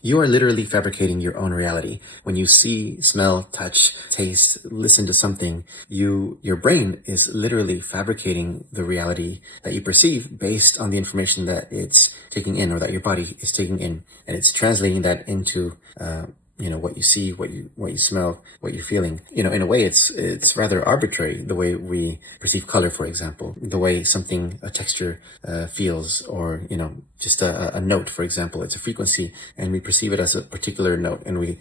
You are literally fabricating your own reality. When you see, smell, touch, taste, listen to something, your brain is literally fabricating the reality that you perceive based on the information that it's taking in, or that your body is taking in, and it's translating that into what you see, what you smell, what you're feeling. In a way, it's rather arbitrary, the way we perceive color, for example, the way a texture feels, or just a note, for example. It's a frequency, and we perceive it as a particular note, and we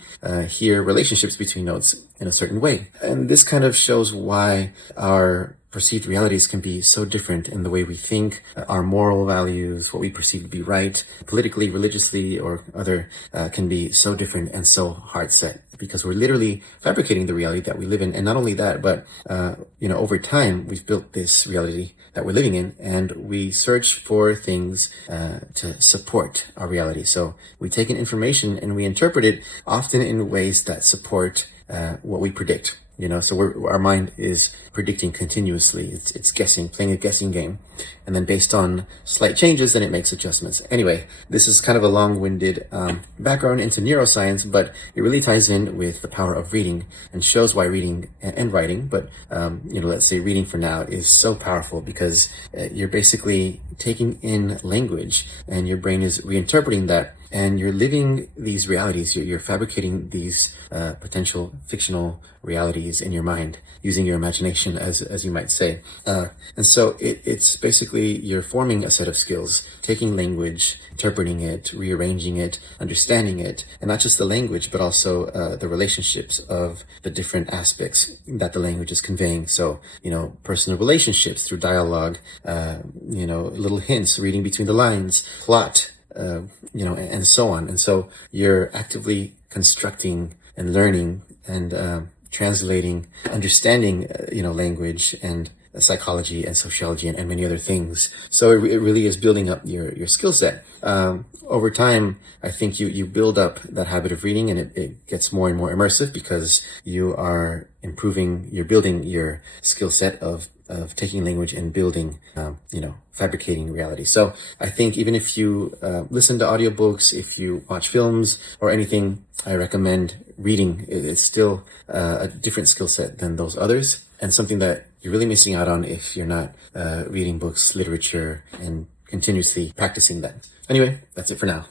hear relationships between notes in a certain way. And this kind of shows why our perceived realities can be so different in the way we think, our moral values, what we perceive to be right, politically, religiously, or other, can be so different and so hard set, because we're literally fabricating the reality that we live in. And not only that, but over time, we've built this reality that we're living in, and we search for things to support our reality. So we take in information and we interpret it often in ways that support what we predict. So our mind is predicting continuously. It's guessing, playing a guessing game. And then based on slight changes, then it makes adjustments. Anyway, this is kind of a long-winded background into neuroscience, but it really ties in with the power of reading and shows why reading and writing, but let's say reading for now, is so powerful, because you're basically taking in language and your brain is reinterpreting that, and you're living these realities. You're fabricating these potential fictional realities in your mind using your imagination, as you might say. And so it's basically, you're forming a set of skills, taking language, interpreting it, rearranging it, understanding it, and not just the language, but also the relationships of the different aspects that the language is conveying. So, personal relationships through dialogue, little hints, reading between the lines, plot, and so on. And so you're actively constructing and learning and translating, understanding, language and psychology and sociology and many other things. So it really is building up your skill set. Over time, I think you build up that habit of reading, and it gets more and more immersive, because you are you're building your skill set of taking language and building, fabricating reality. So I think even if you listen to audiobooks, if you watch films or anything, I recommend reading. It's still a different skill set than those others, and something that you're really missing out on if you're not reading books, literature, and continuously practicing that. Anyway, that's it for now.